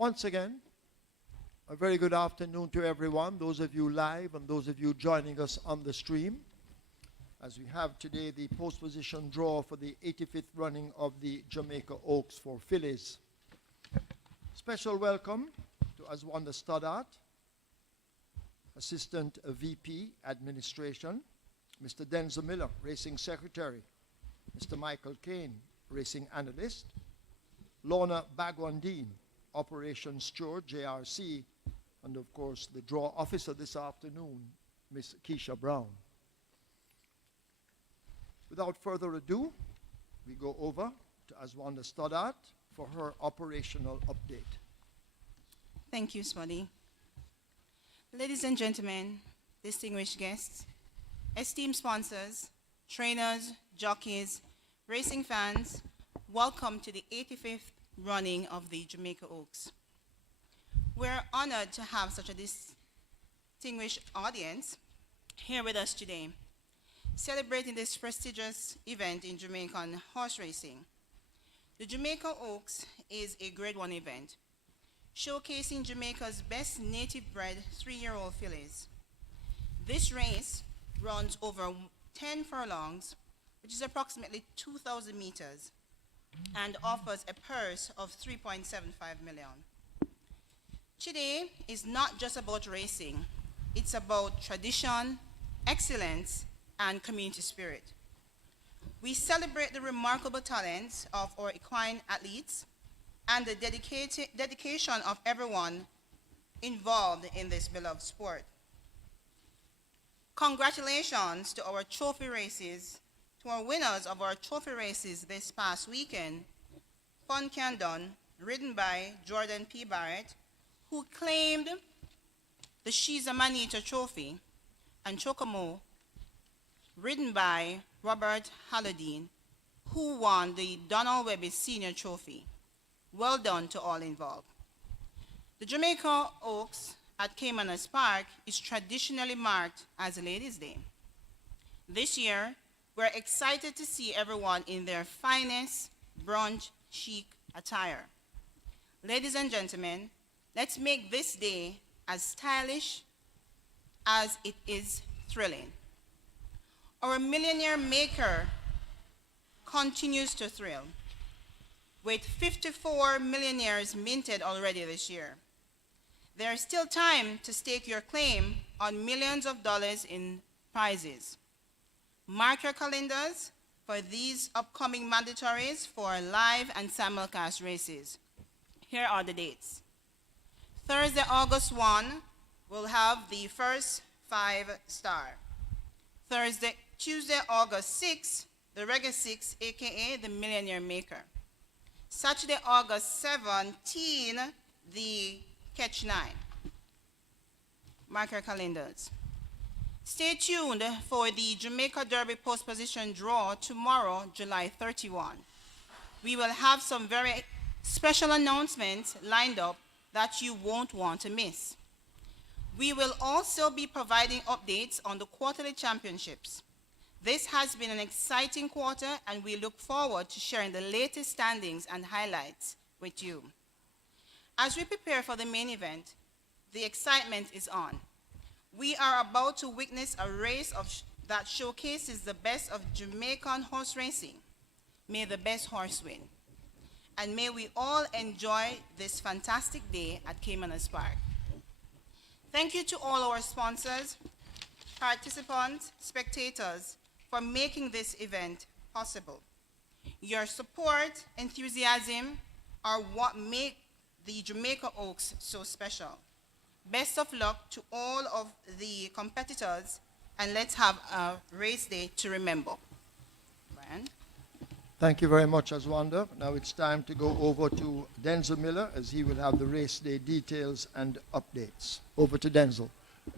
Once again, a very good afternoon to everyone, those of you live and those of you joining us on the stream, as we have today the post-position draw for the 85th running of the Jamaica OAKS for fillies. Special welcome to Aswanda Stoddart, Assistant VP Administration, Mr. Denzel Miller, Racing Secretary, Mr. Michael Kane, Racing Analyst, Lorna Bagwandine, Operations Steward, JRC, and of course the draw officer this afternoon, Ms. Keisha Brown. Without further ado, we go over to Aswanda Stoddart for her operational update. Thank you, Spuddy. Ladies and gentlemen, distinguished guests, esteemed sponsors, trainers, jockeys, racing fans, welcome to the 85th running of the Jamaica OAKS. We're honored to have such a distinguished audience here with us today, celebrating this prestigious event in Jamaican horse racing. The Jamaica OAKS is a Grade 1 event, showcasing Jamaica's best native-bred 3-year-old fillies. This race runs over 10 furlongs, which is approximately 2,000 meters, and offers a purse of $3.75 million. Today is not just about racing, it's about tradition, excellence, and community spirit. We celebrate the remarkable talents of our equine athletes and the dedication of everyone involved in this beloved sport. Congratulations to our trophy races, to our winners of our trophy races this past weekend, Fun Candon, ridden by Jordan P. Barrett, who claimed the Shiza Manita Trophy, and Chocomo, ridden by Robert Halladine, who won the Donald Webby Senior Trophy. Well done to all involved. The Jamaica OAKS at Caymanas Park is traditionally marked as Ladies' Day. This year, we're excited to see everyone in their finest brunch chic attire. Ladies and gentlemen, let's make this day as stylish as it is thrilling. Our millionaire maker continues to thrill, with 54 millionaires minted already this year. There's still time to stake your claim on millions of dollars in prizes. Mark your calendars for these upcoming mandatories for live and simulcast races. Here are the dates. Thursday, August 1, we'll have the first 5-star. Tuesday, August 6, the Reggae 6, aka the Millionaire Maker. Saturday, August 17, the Catch 9. Mark your calendars. Stay tuned for the Jamaica Derby post-position draw tomorrow, July 31. We will have some very special announcements lined up that you won't want to miss. We will also be providing updates on the quarterly championships. This has been an exciting quarter, and we look forward to sharing the latest standings and highlights with you. As we prepare for the main event, the excitement is on. We are about to witness a race that showcases the best of Jamaican horse racing. May the best horse win. And may we all enjoy this fantastic day at Caymanas Park. Thank you to all our sponsors, participants, spectators, for making this event possible. Your support, enthusiasm are what make the Jamaica OAKS so special. Best of luck to all of the competitors, and let's have a race day to remember. Brian? Thank you very much, Aswanda. Now it's time to go over to Denzel Miller, as he will have the race day details and updates. Over to Denzel.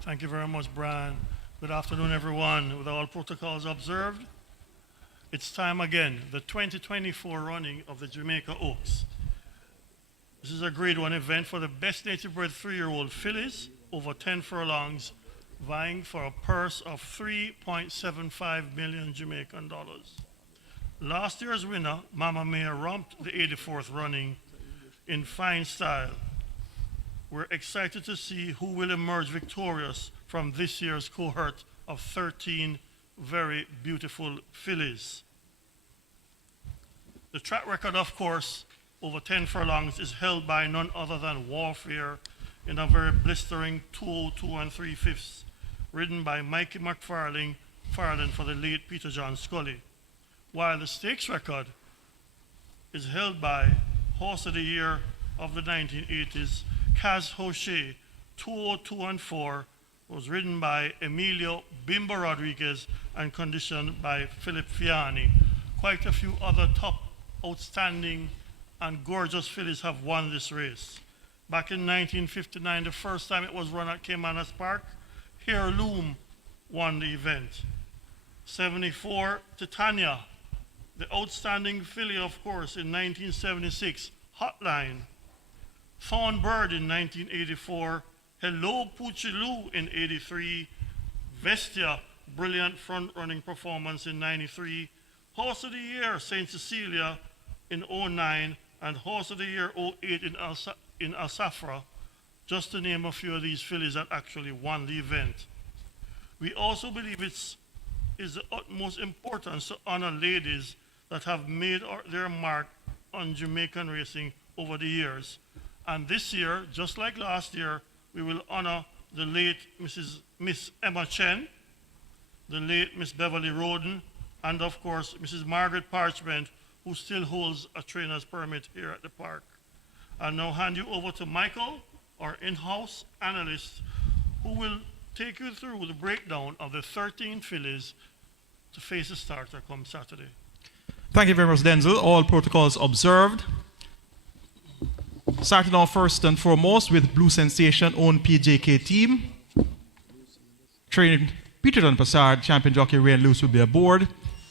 Thank you very much, Brian. Good afternoon, everyone. With all protocols observed, it's time again, the 2024 running of the Jamaica OAKS. This is a Grade 1 event for the best native-bred 3-year-old fillies over 10 furlongs, vying for a purse of 3.75 million Jamaican dollars. Last year's winner, Mama Mia, romped the 84th running in fine style, we're excited to see who will emerge victorious from this year's cohort of 13 very beautiful fillies. The track record, of course, over 10 furlongs is held by none other than Warfare in a very blistering 202 3/5, ridden by Mikey McFarlane for the late Peter John Scully, while the stakes record is held by Horse of the Year of the 1980s, Kaz Hoche, 202 4, was ridden by Emilio Bimbo Rodriguez and conditioned by Philip Fiani. Quite a few other top, outstanding, and gorgeous fillies have won this race. Back in 1959, the first time it was run at Caymanas Park, Heirloom won the event. 74, Titania, the outstanding filly, of course, in 1976, Hotline. Thornbird in 1984, Hello Poochiloo in 83, Vestia, brilliant front-running performance in 93, Horse of the Year, St. Cecilia in 09, and Horse of the Year 08 in Al-Safra, just to name a few of these fillies that actually won the event. We also believe it's the utmost importance to honor ladies that have made their mark on Jamaican racing over the years. And this year, just like last year, we will honor the late Miss Emma Chen, the late Miss Beverly Roden, and of course, Mrs. Margaret Parchment, who still holds a trainer's permit here at the park. I'll now hand you over to Michael, our in-house analyst, who will take you through the breakdown of the 13 fillies to face the starter come Saturday. Thank you very much, Denzel. All protocols observed. Starting off first and foremost with Blue Sensation own PJK team. Trained Peter Don Passard, champion jockey Ray and Lewis will be aboard.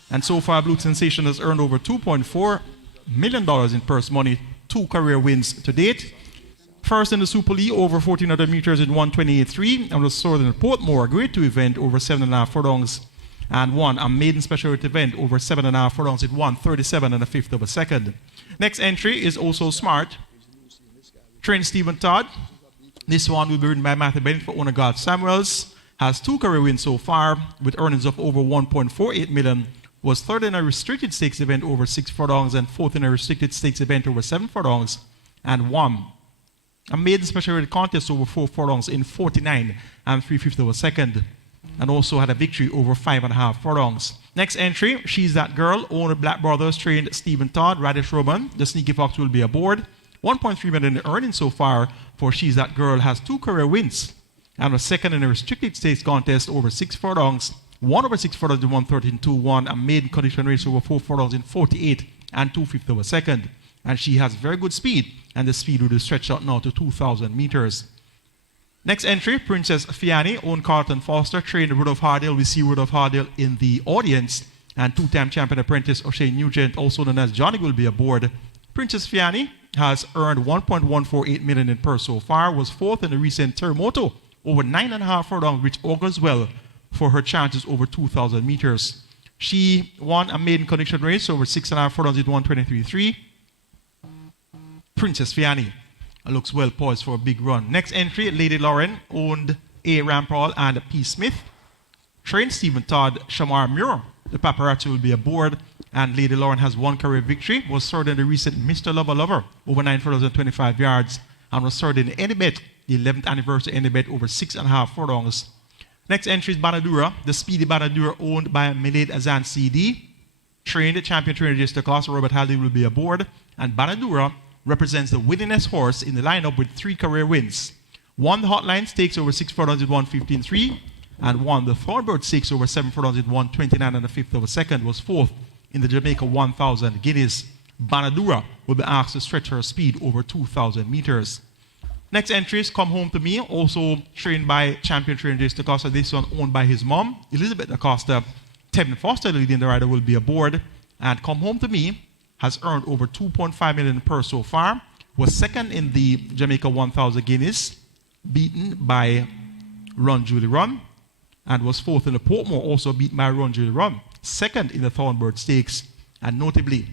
And so far, Blue Sensation has earned over $2.4 million in purse money, 2 career wins to date. First in the Super League, over 1,400 meters in 128.3, and was sold in the Portmore Grade 2 event over 7.5 furlongs, and won a maiden specialty event over 7.5 furlongs. It won 37 and a fifth of a second. Next entry is also smart. Trained Stephen Todd. This one will be ridden by Matthew Bennett for owner God Samuels. Has 2 career wins so far with earnings of over 1.48 million. Was third in a restricted stakes event over 6 furlongs and fourth in a restricted stakes event over 7 furlongs, and won a maiden specialty contest over 4 furlongs in 49 and 3/5 of a second, and also had a victory over 5.5 furlongs. Next entry, She's That Girl, owner Black Brothers, trained Stephen Todd, Radish Roman. The Sneaky Fox will be aboard. 1.3 million in earnings so far for She's That Girl, has 2 career wins and was second in a restricted stakes contest over 6 furlongs, 1 over 6 furlongs in 1:13.2, a maiden condition race over 4 furlongs in 48 and 2/5 of a second. And she has very good speed, and the speed will be stretched out now to 2,000 meters. Next entry, Princess Fiani, owned Carlton Foster, trained Rudolph Hardale. We see Rudolph Hardale in the audience, and 2-time champion apprentice O'Shea Nugent, also known as Johnny, will be aboard. Princess Fiani has earned 1.148 million in purse so far, was 4th in the recent Terremoto over 9.5 furlongs, which augurs well for her chances over 2,000 meters. She won a maiden condition race over 6.5 furlongs in 1:23.3. Princess Fiani looks well poised for a big run. Next entry, Lady Lauren, owned A. Rampal and P. Smith. Trained Stephen Todd, Shamar Muir. The paparazzi will be aboard, and Lady Lauren has 1 career victory, was third in the recent Mr. Lover Lover over 9 furlongs and 25 yards, and was third in the Enibet, the 11th anniversary Enibet over 6.5 furlongs. Next entry is Banadura, the speedy Banadura, owned by Milad Azan CD. Trained champion trainer Jester Class, Robert Haldy will be aboard, and Banadura represents the winningest horse in the lineup with 3 career wins. Won the Hotline Stakes over 6 furlongs in 1:15.3, and won the Thornbird Stakes over 7 furlongs in 1:29 and a fifth of a second, was 4th in the Jamaica 1,000 guineas. Banadura will be asked to stretch her speed over 2,000 meters. Next entry is Come Home to Me, also trained by champion trainer Jason Acosta. This one owned by his mom, Elizabeth Acosta. Tevin Foster, the leading rider, will be aboard. And Come Home to Me has earned over 2.5 million in purse so far. Was second in the Jamaica 1,000 guineas, beaten by Run Julie Run. And was 4th in the Portmore, also beaten by Run Julie Run. Second in the Thornbird Stakes. And notably,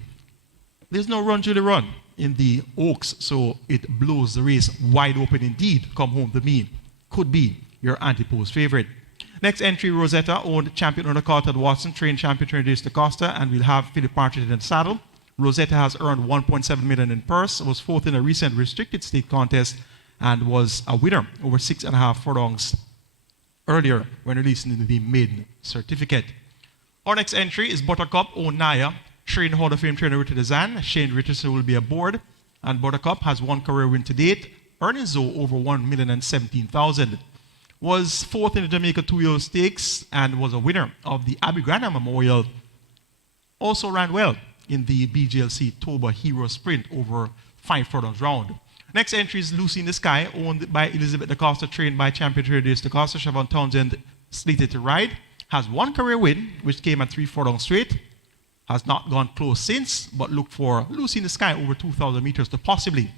there's no Run Julie Run in the Oaks, so it blows the race wide open indeed. Come Home to Me could be your anti-post favorite. Next entry, Rosetta, owned champion Undercart at Watson, trained champion Trinidad Costa, and we'll have Philip Partridge in the saddle. Rosetta has earned 1.7 million in purse, was fourth in a recent restricted stake contest, and was a winner over 6.5 furlongs earlier when releasing the maiden certificate. Our next entry is Buttercup, owned Naya, trained Hall of Fame trainer Richard Azan. Shane Richardson will be aboard, and Buttercup has one career win to date, earnings though over 1,017,000. Was fourth in the Jamaica 2-year stakes and was a winner of the Abbey Grana Memorial. Also ran well in the BGLC Toba Hero Sprint over 5 furlongs round. Next entry is Lucy in the Sky, owned by Elizabeth DaCosta, trained by champion Trinidad DaCosta. Siobhan Townsend slated to ride. Has one career win, which came at 3 furlongs straight. Has not gone close since, but look for Lucy in the Sky over 2,000 meters to possibly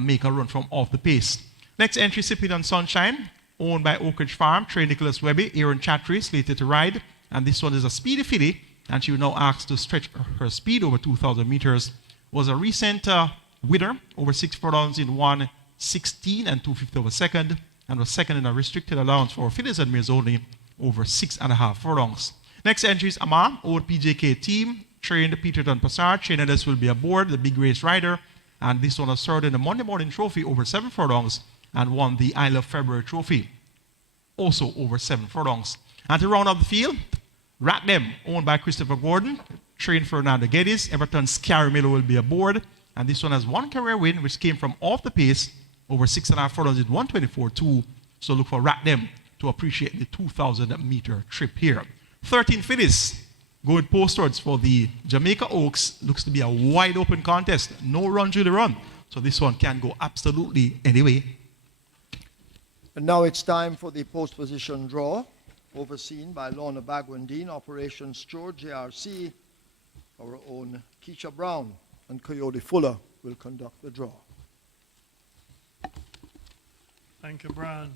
make a run from off the pace. Next entry, Sipping on Sunshine, owned by Oak Ridge Farm, trained Nicholas Webby, Aaron Chatry, slated to ride. And this one is a speedy filly, and she will now ask to stretch her speed over 2,000 meters. Was a recent winner over 6 furlongs in 1:16 and 2/5 of a second, and was second in a restricted allowance for fillies and mares only over 6.5 furlongs. Next entry is Ama, old PJK team, trained Peter Dunn Passard. Trainer will be aboard, the big race rider, and this one was third in the Monday Morning Trophy over 7 furlongs and won the Isle of February Trophy, also over 7 furlongs. And to round up the field, Rat Them, owned by Christopher Gordon, trained Fernando Geddes. Everton's Scary Miller will be aboard, and this one has one career win, which came from off the pace over 6.5 furlongs in 1:24.2. So look for Rat Them to appreciate the 2,000-meter trip here. 13 fillies going postwards for the Jamaica Oaks. Looks to be a wide open contest. No run to the run. So this one can go absolutely anyway. And now it's time for the post-position draw, overseen by Lorna Bagwandine, Operations Steward, JRC. Our own Keisha Brown and Coyote Fuller will conduct the draw. Thank you, Brian.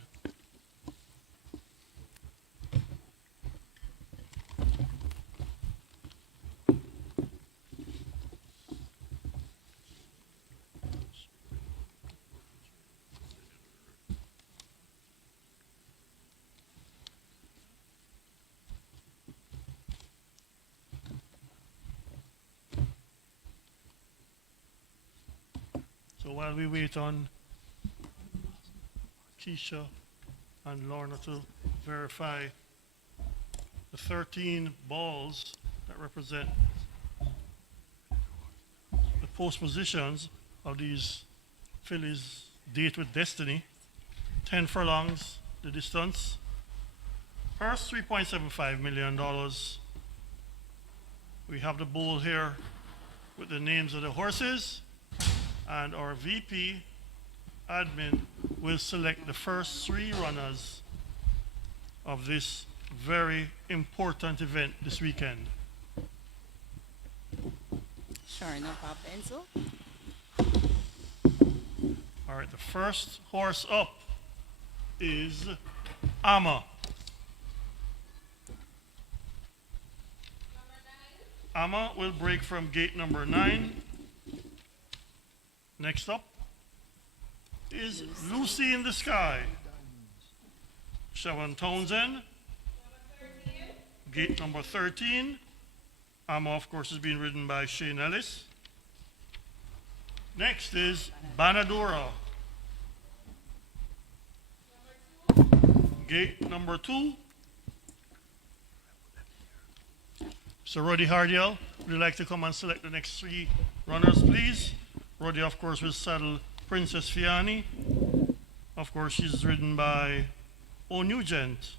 So while we wait on Keisha and Lorna to verify the 13 balls that represent the post positions of these fillies, Date with Destiny. 10 furlongs, the distance. First, $3.75 million. We have the bowl here with the names of the horses, and our VP admin will select the first 3 runners of this very important event this weekend. Sure, no problem, pencil. All right, the first horse up is Ama. Ama will break from gate number 9. Next up is Lucy in the Sky. Siobhan Townsend, gate number 13. Ama, of course, is being ridden by Shane Ellis. Next is Banadura. Gate number 2. So Roddy Hardiel, would you like to come and select the next 3 runners, please? Roddy, of course, will saddle Princess Fiani. Of course, she's ridden by O'Nugent,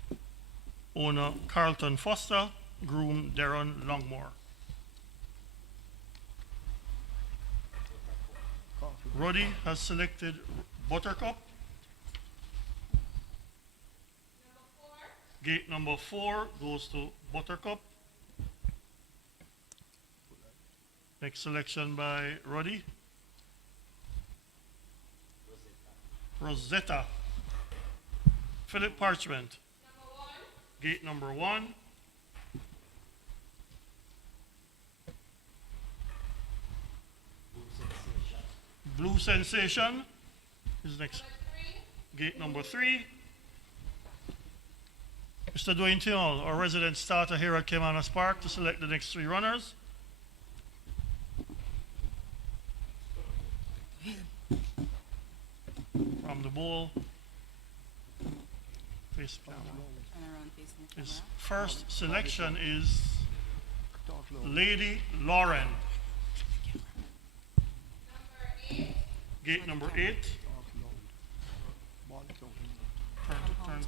owner Carlton Foster, groom Darren Longmore. Roddy has selected Buttercup. Gate number 4 goes to Buttercup. Next selection by Roddy. Rosetta. Philip Parchment. Gate number 1. Sensation is next. Gate number 3. Mr. Dwayne Tignol, our resident starter here at Caymanas Park, to select the next 3 runners. From the ball. Face Turn around facing the his camera. first selection is Lady Lauren. Gate number 8. Turn.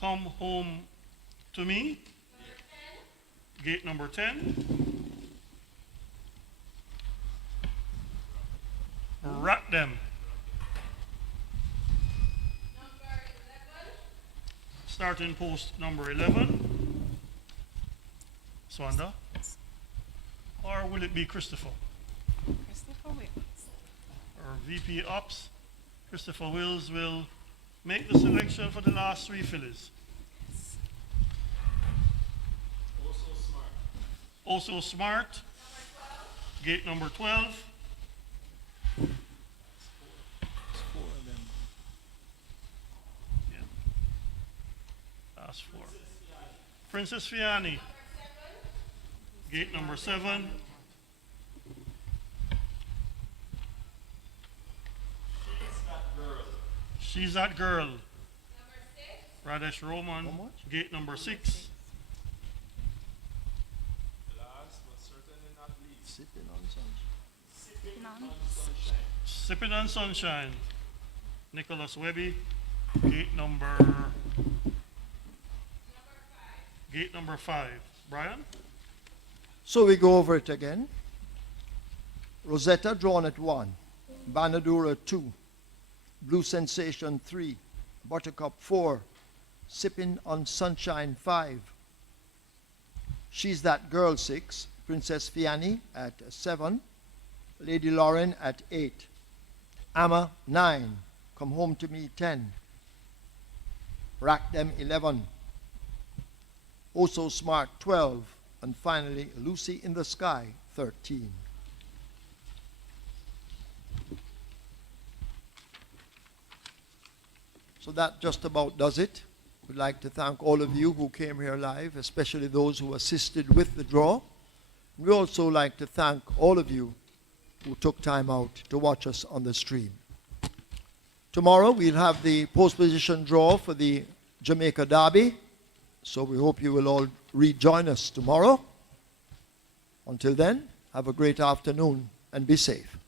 Come Home to Me. Gate number 10. Rock Them. Starting post number 11. Swanda. Or will it be Christopher? Christopher Wills. Our VP Ops, Christopher Wills, will make the selection for the last 3 fillies. Also Smart. Gate number 12. Yeah. Last 4. Princess Fiani. Gate number 7. She's That Girl. Radesh Roman. Gate number 6. Sipping on Sunshine. Nicholas Webby. Gate number 5. Brian? So we go over it again. Rosetta drawn at 1. Banadura 2. Blue Sensation 3. Buttercup 4. Sipping on Sunshine 5. She's That Girl 6. Princess Fiani at 7. Lady Lauren at 8. Amma 9. Come Home to Me 10. Rack Them 11. Oh So Smart 12. And finally Lucy in the Sky 13. So that just about does it. We'd like to thank all of you who came here live, especially those who assisted with the draw. We also like to thank all of you who took time out to watch us on the stream. Tomorrow we'll have the post-position draw for the Jamaica Derby. So we hope you will all rejoin us tomorrow. Until then, have a great afternoon and be safe.